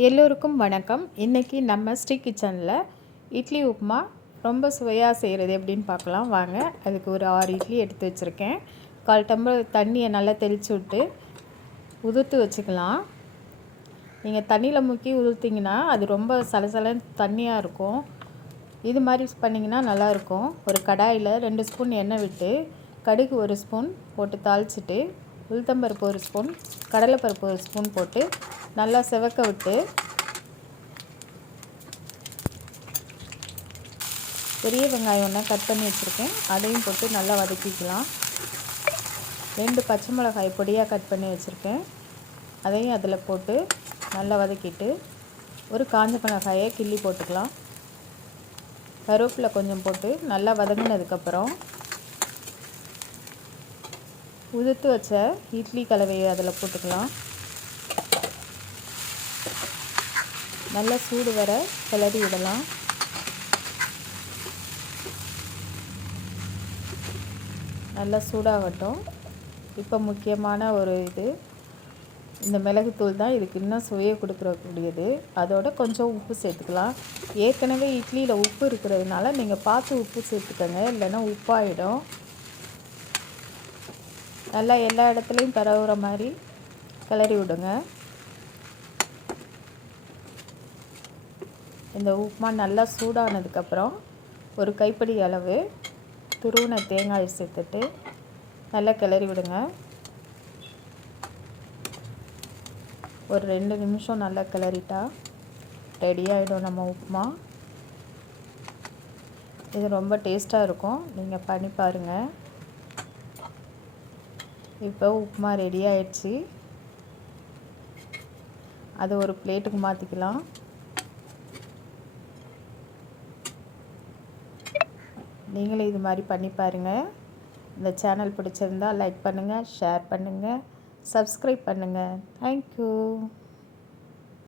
எல்லோருக்கும் வணக்கம். இன்றைக்கி நம்ம ஸ்ரீ கிச்சனில் இட்லி உப்புமா ரொம்ப சுவையாக செய்கிறது எப்படின்னு பார்க்கலாம். வாங்க அதுக்கு ஒரு ஆறு இட்லி எடுத்து வச்சுருக்கேன். கால் டம்ளர் தண்ணியை நல்லா தெளித்து விட்டு உதுர்த்து வச்சுக்கலாம். நீங்கள் தண்ணியில் முக்கி உதுர்த்திங்கன்னா அது ரொம்ப சலசலன்னு தண்ணியாக இருக்கும். இது மாதிரி பண்ணிங்கன்னா நல்லாயிருக்கும் ஒரு கடாயில் ரெண்டு ஸ்பூன் எண்ணெய் விட்டு கடுகு ஒரு ஸ்பூன் போட்டு தாளிச்சிட்டு உளுத்தம்பருப்பு ஒரு ஸ்பூன் கடலைப்பருப்பு ஒரு ஸ்பூன் போட்டு நல்லா செவக்க விட்டு பெரிய வெங்காயம் ஒன்று கட் பண்ணி வச்சுருக்கேன். அதையும் போட்டு நல்லா வதக்கிக்கலாம். ரெண்டு பச்சை மிளகாய் பொடியாக கட் பண்ணி வச்சுருக்கேன். அதையும் அதில் போட்டு நல்லா வதக்கிட்டு ஒரு காஞ்ச மிளகாயை கிள்ளி போட்டுக்கலாம். கருவேப்பிலை கொஞ்சம் போட்டு நல்லா வதங்கினதுக்கப்புறம் உதுத்து வச்ச இட்லி கலவையை அதில் போட்டுக்கலாம். நல்லா சூடு வர கிளறி விடலாம். நல்லா சூடாகட்டும். இப்போ முக்கியமான ஒரு இது இந்த மிளகுத்தூள் தான் இதுக்கு இன்னும் சுவையை கொடுக்குறக்கூடியது அதோட கொஞ்சம் உப்பு சேர்த்துக்கலாம். ஏற்கனவே இட்லியில் உப்பு இருக்கிறதுனால நீங்கள் பார்த்து உப்பு சேர்த்துக்கோங்க இல்லைன்னா உப்பாயிடும். நல்லா எல்லா இடத்துலையும் பரவுகிற மாதிரி கிளறி விடுங்க. இந்த உப்புமா நல்லா சூடானதுக்கப்புறம் ஒரு கைப்பிடி அளவு துருவின தேங்காய் சேர்த்துட்டு நல்லா கிளறி விடுங்க. ஒரு ரெண்டு நிமிஷம் நல்லா கிளறிட்டா ரெடி ஆகிடும் நம்ம உப்புமா. இது ரொம்ப டேஸ்ட்டாக இருக்கும். நீங்கள் பண்ணி பாருங்கள் இப்போ உப்புமா ரெடி ஆயிடுச்சு. அதை ஒரு பிளேட்டுக்கு மாற்றிக்கலாம் நீங்களும் இது மாதிரி பண்ணி பாருங்கள் இந்த சேனல் பிடிச்சிருந்தால் லைக் பண்ணுங்கள் ஷேர் பண்ணுங்கள் சப்ஸ்கிரைப் பண்ணுங்கள் தேங்க்யூ